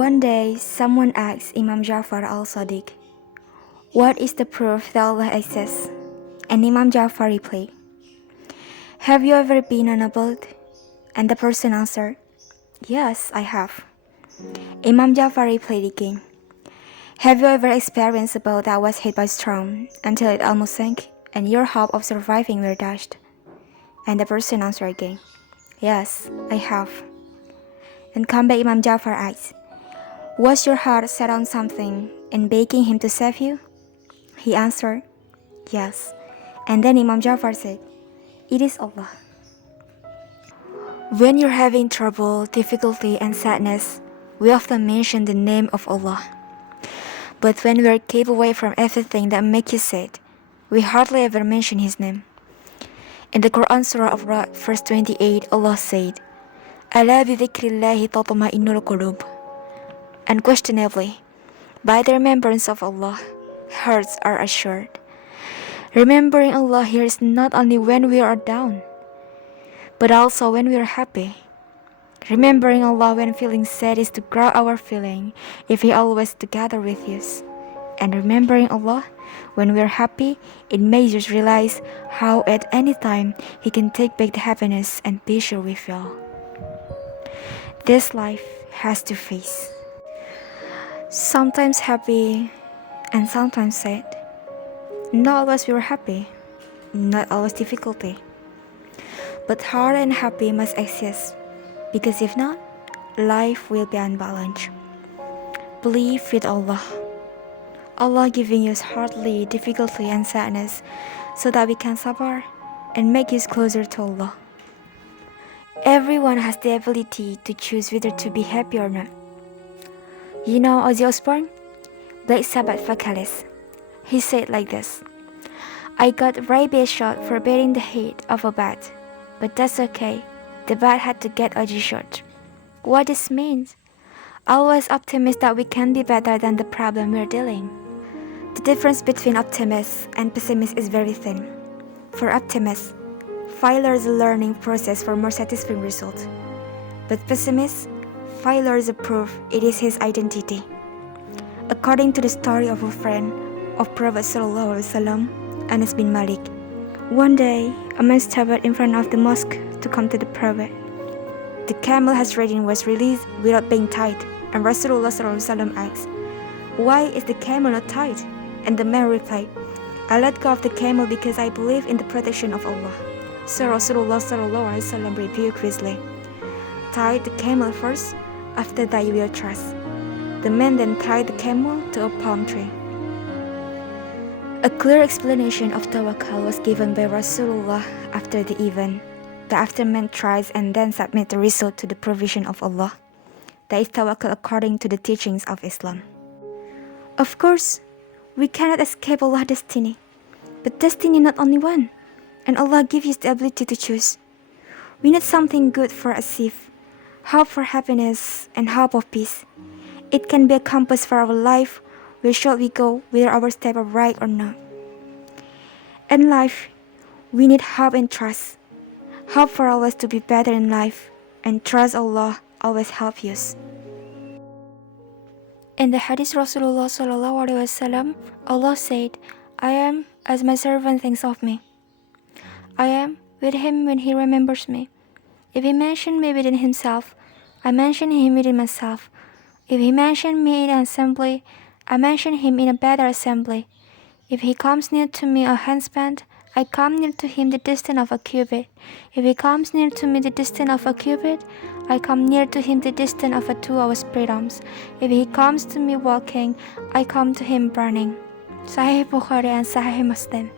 One day, someone asked Imam Ja'far al-Sadiq, "What is the proof that Allah exists?" And Imam Ja'far replied, "Have you ever been on a boat?" And the person answered, "Yes, I have." Imam Ja'far replied again, "Have you ever experienced a boat that was hit by storm until it almost sank and your hope of surviving were dashed?" And the person answered again, "Yes, I have." And come back Imam Ja'far asked, "Was your heart set on something and begging him to save you?" He answered, "Yes." And then Imam Ja'far said, "It is Allah." When you're having trouble, difficulty, and sadness, we often mention the name of Allah. But when we're kept away from everything that makes you sad, we hardly ever mention His name. In the Quran Surah of Ra'd, verse 28, Allah said, "Ala bi dhikrillahi tatma'innul qulub." Unquestionably, by the remembrance of Allah, hearts are assured. Remembering Allah here is not only when we are down, but also when we are happy. Remembering Allah when feeling sad is to grow our feeling if He always together with us. And remembering Allah when we are happy, it makes us realize how at any time He can take back the happiness and pleasure we feel. This life has two faces. Sometimes happy and sometimes sad. Not always we are happy, not always difficulty. But hard and happy must exist, because if not, life will be unbalanced. Believe with Allah. Allah giving us hardly, difficulty and sadness so that we can suffer and make us closer to Allah. Everyone has the ability to choose whether to be happy or not. You know Ozzy Osbourne, Black Sabbath vocalist. He said like this, "I got rabies shot for beating the head of a bat, but that's okay. The bat had to get Ozzy shot." What this means? Always optimistic that we can be better than the problem we're dealing. The difference between optimists and pessimists is very thin. For optimists, failure is a learning process for more satisfying results. But pessimists, failure is a proof it is his identity. According to the story of a friend of Prophet Sallallahu Alaihi Wasallam, Anas bin Malik, one day a man stopped in front of the mosque to come to the Prophet. The camel has ridden was released without being tied, and Rasulullah Sallallahu Alaihi Wasallam asked, "Why is the camel not tied?" And the man replied, "I let go of the camel because I believe in the protection of Allah." So Rasulullah Sallallahu Alaihi Wasallam rebuked wisely, "Tie the camel first, after that you will trust." The man then tied the camel to a palm tree. A clear explanation of tawakkul was given by Rasulullah after the event. The afterman tries and then submit the result to the provision of Allah. That is tawakkul according to the teachings of Islam. Of course, we cannot escape Allah's destiny, but destiny not only one, and Allah gives us the ability to choose. We need something good for achieve, hope for happiness and hope of peace. It can be a compass for our life. Where should we go, whether our steps are right or not? In life, we need hope and trust. Hope for always to be better in life, and trust Allah always help us. In the hadith Rasulullah Sallallahu Alaihi Wasallam, Allah said, "I am as my servant thinks of me. I am with him when he remembers me. If he mentioned me within himself, I mention him within myself. If he mentioned me in an assembly, I mention him in a better assembly. If he comes near to me a handspan, I come near to him the distance of a cubit. If he comes near to me the distance of a cubit, I come near to him the distance of a 2 hours freedoms. If he comes to me walking, I come to him running." Sahih Bukhari and Sahih Muslim.